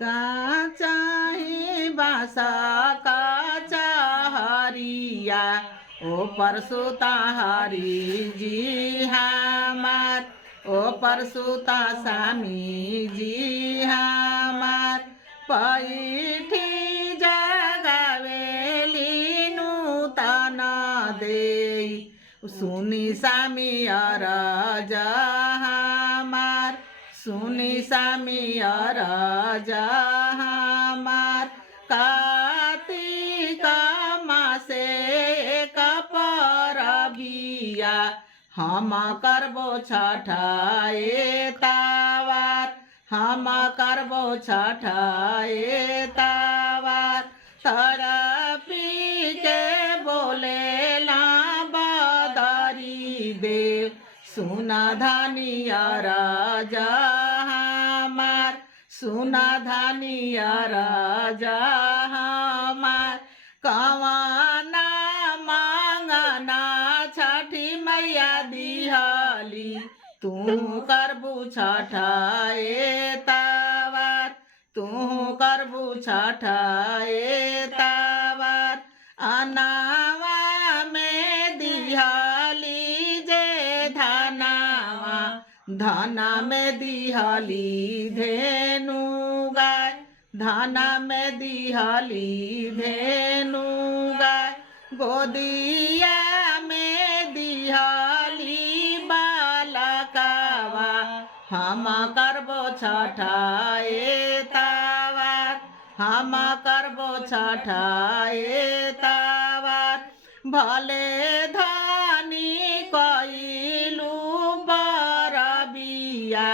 का चाहे बासा का चाहरिया ओ परसुता हरि जी हमार ओ परसुता स्वामी जी हमार पैठी जगावेली नूतन दे सुनी सामी अरज हमार सुनी सामी अरज हमार कार्तिक मासे परबिया हम करबो छठाए तावार हम करबो छठाए तावार तरपी के बोले ला बदरी देव सुना धानिया राजा हमार सुना धानिया राजा हमार कवाना मांगना छठी मैया दिहली तू करबू छठाए तावार तू करबू छठाए तावार अनावा में दिहली जे धनावा धना में दिहली धेनु गाय धना में दिहली धेनु गाय गोदिया में दिहली बालकावा हम करबो छठाए तावार हम करबो छठाए तावार भले धानी कइलू बरबिया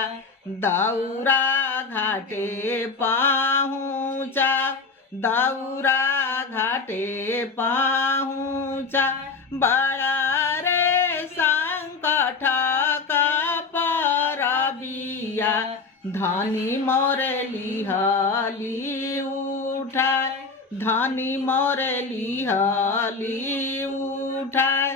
दौरा घाटे पहुँचा दौरा घाटे पहुँचा बड़ा रे संकट का परबिया धनी मोरे लिहली उठाए धनी मोरे लिहली उठाए